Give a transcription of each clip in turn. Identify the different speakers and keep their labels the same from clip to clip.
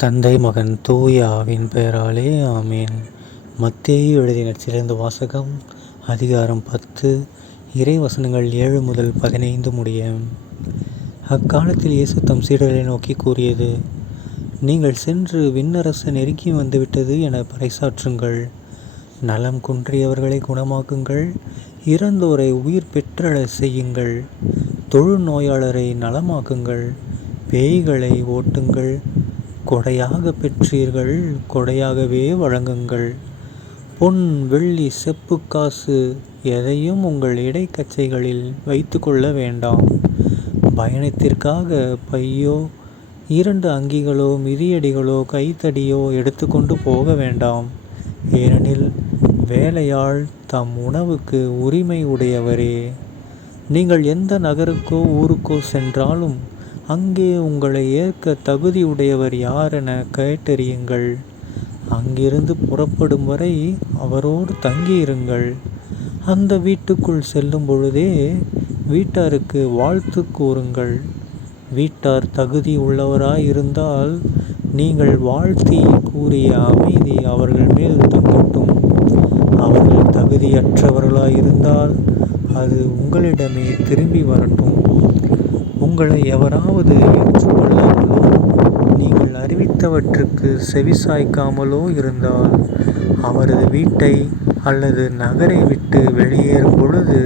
Speaker 1: தந்தை மகன் தூய ஆவின் பெயராலே ஆமேன். மத்தேயு எழுதின சிறந்த வாசகம் அதிகாரம் பத்து இறை வசனங்கள் ஏழு முதல் பதினைந்து முடிய. அக்காலத்தில் இயேசு தம் சீடர்களை நோக்கி கூறியது நீங்கள் சென்று விண்ணரசு நெருங்கி வந்துவிட்டது என பறைசாற்றுங்கள். நலம் குன்றியவர்களை குணமாக்குங்கள். இறந்தோரை உயிர் பெற்றழ செய்யுங்கள். தொழு நோயாளரை நலமாக்குங்கள். பேய்களை ஓட்டுங்கள். கொடையாக பெற்றீர்கள் கொடையாகவே வழங்குங்கள். பொன் வெள்ளி செப்பு காசு எதையும் உங்கள் இடைக்கச்சைகளில் வைத்து கொள்ள வேண்டாம். பயணத்திற்காக பையோ இரண்டு அங்கிகளோ மிதியடிகளோ கைத்தடியோ எடுத்துக்கொண்டு போக வேண்டாம். ஏனெனில் வேலையாள் தம் உணவுக்கு உரிமை உடையவரே. நீங்கள் எந்த நகருக்கோ ஊருக்கோ சென்றாலும் அங்கே உங்களை ஏற்க தகுதியுடையவர் யார் என கேட்டறியுங்கள். அங்கிருந்து புறப்படும் வரை அவரோடு தங்கியிருங்கள். அந்த வீட்டுக்குள் செல்லும் பொழுதே வீட்டாருக்கு வாழ்த்து கூறுங்கள். வீட்டார் தகுதி உள்ளவராய் இருந்தால் நீங்கள் வாழ்த்தி கூறிய அமைதி அவர்கள் மேல் தங்கட்டும். அவர்கள் தகுதியற்றவர்களாய் இருந்தால் அது உங்களிடமே திரும்பி வரட்டும். உங்களை எவராவது ஏற்றுக்கொள்ளாமலோ நீங்கள் அறிவித்தவற்றுக்கு செவிசாய்க்காமலோ இருந்தால் அவரது வீட்டை அல்லது நகரை விட்டு வெளியேறும் பொழுது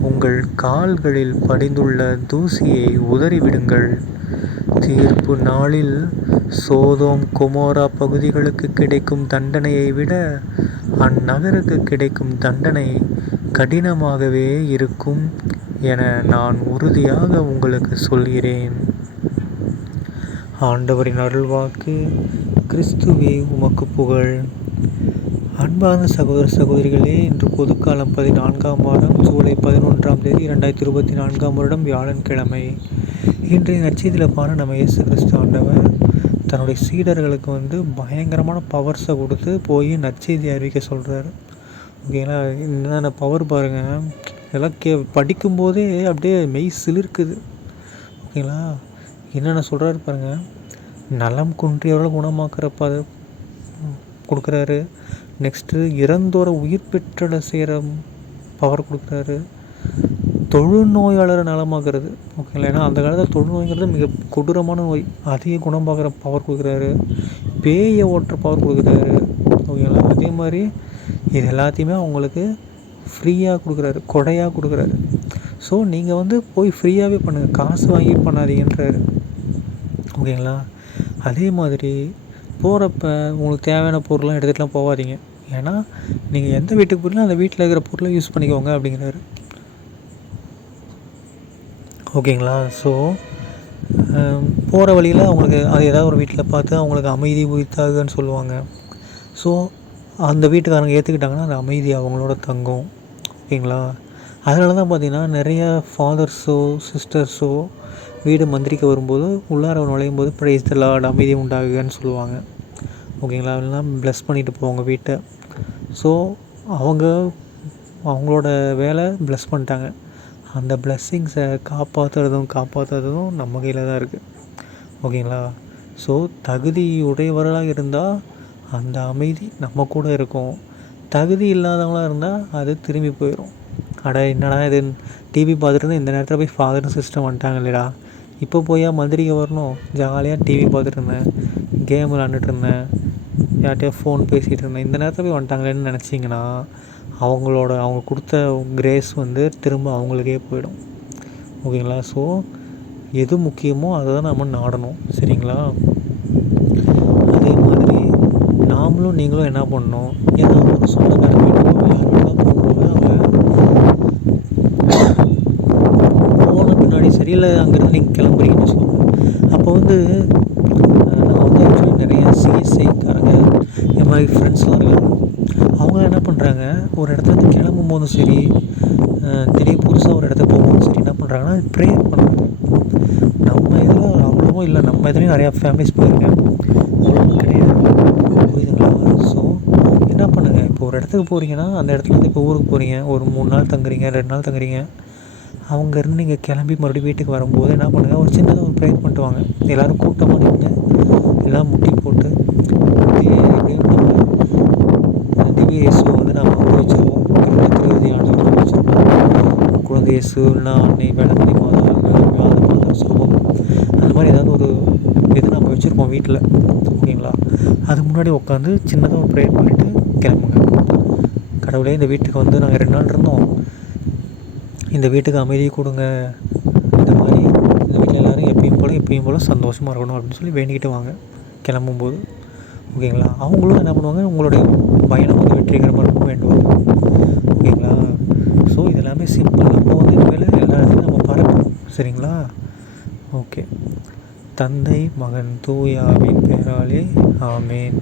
Speaker 1: உங்கள் கால்களில் படிந்துள்ள தூசியை உதறிவிடுங்கள். தீர்ப்பு நாளில் சோதோம் கொமோரா பகுதிகளுக்கு கிடைக்கும் தண்டனையை விட அந்நகருக்கு கிடைக்கும் தண்டனை கடினமாகவே இருக்கும் என நான் உறுதியாக உங்களுக்கு சொல்கிறேன். ஆண்டவரின் அருள்வாக்கு கிறிஸ்துவே உமக்கு புகழ். அன்பான சகோதர சகோதரிகளே இன்று பொதுக்காலம் பதினான்காம் வாரம் ஜூலை பதினொன்றாம் தேதி இரண்டாயிரத்தி இருபத்தி நான்காம் வருடம் வியாழன்கிழமை. இன்றைய நச்செய்தியில் நம்ம இயேசு கிறிஸ்து ஆண்டவர் தன்னுடைய சீடர்களுக்கு வந்து பயங்கரமான பவர்ஸை கொடுத்து போய் நற்செய்தி அறிவிக்க சொல்கிறார் ஓகேங்களா? என்னென்ன பவர் பாருங்கள் இதெல்லாம் கே படிக்கும்போதே அப்படியே மெய் சிலிர்க்குது. ஓகேங்களா? என்னென்ன சொல்கிறாரு பாருங்கள் நலம் குன்றியவர்களை குணமாக்குற கொடுக்குறாரு. நெக்ஸ்ட்டு இறந்தோரை உயிர் பெற்றலை செய்கிற பவர் கொடுக்குறாரு. தொழுநோயாளரை நலமாகிறது ஓகேங்களா? ஏன்னா அந்த காலத்தில் தொழுநோய்ங்கிறது மிக கொடூரமான நோய். அதையும் பார்க்குற பவர் கொடுக்குறாரு. பேயை ஓட்டுற பவர் கொடுக்குறாரு. ஓகேங்களா? அதே மாதிரி இது எல்லாத்தையுமே அவங்களுக்கு ஃப்ரீயாக கொடுக்குறாரு கொடையாக கொடுக்குறாரு. ஸோ நீங்கள் வந்து போய் ஃப்ரீயாகவே பண்ணுங்கள் காசு வாங்கி பண்ணாதீங்கன்றாரு. ஓகேங்களா? அதே மாதிரி போகிறப்ப உங்களுக்கு தேவையான பொருள்லாம் எடுத்துகிட்டுலாம் போகாதீங்க ஏன்னா நீங்கள் எந்த வீட்டுக்கு போகிறீங்களோ அந்த வீட்டில் இருக்கிற பொருளை யூஸ் பண்ணிக்கோங்க அப்படிங்கிறாரு. ஓகேங்களா? ஸோ போகிற வழியில் அவங்களுக்கு அது ஏதாவது ஒரு வீட்டில் பார்த்து அவங்களுக்கு அமைதி உரித்தாகுன்னு சொல்லுவாங்க. ஸோ அந்த வீட்டுக்காரங்க ஏற்றுக்கிட்டாங்கன்னா அது அமைதி அவங்களோட தங்கும். ஓகேங்களா? அதனால தான் பார்த்திங்கன்னா நிறைய ஃபாதர்ஸோ சிஸ்டர்ஸோ வீடு மந்திரிக்க வரும்போது உள்ளார நுழையும் போது ப்ரைஸ் த லார்ட் அமைதி உண்டாகுன்னு சொல்லுவாங்க. ஓகேங்களா? அதெல்லாம் ப்ளஸ் பண்ணிட்டு போவாங்க வீட்டை. ஸோ அவங்க அவங்களோட வேலை ப்ளஸ் பண்ணிட்டாங்க. அந்த பிளஸ்ஸிங்ஸை காப்பாற்றுறதும் காப்பாற்றுறதும் நம்ம கையில் தான் இருக்குது ஓகேங்களா? ஸோ தகுதி உடையவர்களாக இருந்தால் அந்த அமைதி நம்ம கூட இருக்கும். தகுதி இல்லாதவங்களாக இருந்தால் அது திரும்பி போயிடும் அட என்னடா இது? டிவி பார்த்துட்டு இந்த நேரத்தில் போய் ஃபாதர் சிஸ்டம் வந்துட்டாங்க இல்லைடா இப்போ போயா மதுரைக்கு வரணும். ஜாலியாக டிவி பார்த்துட்டு இருந்தேன். கேம் விளாண்டுட்டு இருந்தேன். யார்கிட்டயோ ஃபோன் பேசிகிட்டு இருந்தேன். இந்த நேரத்தில் போய் வந்துட்டாங்களேன்னு நினச்சிங்கன்னா அவங்களோட அவங்க கொடுத்த கிரேஸ் வந்து திரும்ப அவங்களுக்கே போயிடும். ஓகேங்களா? ஸோ எது முக்கியமோ அதை தான் நம்ம நாடணும். சரிங்களா? நம்மளும் நீங்களும் என்ன பண்ணணும்? ஏன்னா ஒரு சொந்தக்கார வீட்டுக்கோ யார் போகும்போது அவங்க போன பின்னாடி சரியில்லை அங்கேருந்து நீங்கள் கிளம்புறீங்கன்னு சொல்லுவோம் அப்போ வந்து நான் வந்து ஆக்சுவலி நிறைய சிஎஸ்ஐக்காரங்க இந்த மாதிரி ஃப்ரெண்ட்ஸ்லாம் இருக்காங்க. அவங்க என்ன பண்ணுறாங்க ஒரு இடத்துலேருந்து கிளம்பும் போதும் சரி திடீர் புதுசாக ஒரு இடத்துக்கு போகும்போதும் சரி என்ன பண்ணுறாங்கன்னா ப்ரேயர் பண்ணுறாங்க நம்ம இதில் அவ்வளோவும் இல்லை நம்ம இதுலேயும் நிறையா ஃபேமிலிஸ் போயிருக்கேன் அவ்வளோவும் கிடையாது புரியுதுங்களா ஸோ என்ன பண்ணுங்கள் இப்போ ஒரு இடத்துக்கு போகிறீங்கன்னா அந்த இடத்துலேருந்து இப்போ ஊருக்கு போகிறீங்க ஒரு மூணு நாள் தங்குறீங்க ரெண்டு நாள் தங்குறீங்க அவங்கேருந்து நீங்கள் கிளம்பி மறுபடியும் வீட்டுக்கு வரும்போது என்ன பண்ணுங்கள் ஒரு சின்னதாக ஒரு ப்ரேயர் பண்ணிட்டு வாங்க எல்லோரும் கூட்டமாக நின்று எல்லாம் முட்டி போட்டு அப்படியே திவ்ய வந்து நம்ம அங்கே வச்சுருவோம். என்னோட திருவதியான வச்சுருப்போம். குழந்தை இயேசு இல்லைனா அன்னை வேளங்கனி மாதா வேத அந்த மாதிரி ஏதாவது ஒரு இது நம்ம வச்சுருப்போம் வீட்டில் ஓகேங்களா? அது முன்னாடி உட்காந்து சின்னதாக ஒரு ப்ரேயர் பண்ணிவிட்டு கிளம்புங்க. கடவுளே இந்த வீட்டுக்கு வந்து நாங்கள் ரெண்டு நாள் இருந்தோம். இந்த வீட்டுக்கு அமைதி கொடுங்க. இந்த மாதிரி இந்த வீட்டில் எல்லோரும் எப்பயும் போல் எப்பயும் போல் சந்தோஷமாக இருக்கணும் அப்படின்னு சொல்லி வேண்டிக்கிட்டு வாங்க. கிளம்பும்போது. ஓகேங்களா? அவங்களும் என்ன பண்ணுவாங்க? உங்களுடைய பயணம் வந்து வெற்றிகரமாக இருக்கும் வேண்டுவாங்க. ஓகேங்களா? ஸோ இது எல்லாமே சிம்பிள் நம்ம வந்து இனிமேல் எல்லா இடத்துலையும் நம்ம பறக்கணும் சரிங்களா? ஓகே. தந்தை மகன் தூயாவின் பெயராலே ஆமேன்.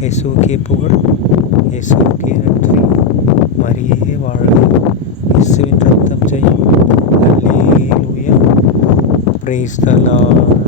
Speaker 1: இயேசுக்கே புகழ். இயேசுக்கே நன்றி. மரியே வாழ இயேசுவின் ரத்தம் ஜெயம் அல்லேலூயா பிரைஸ் த லார்ட்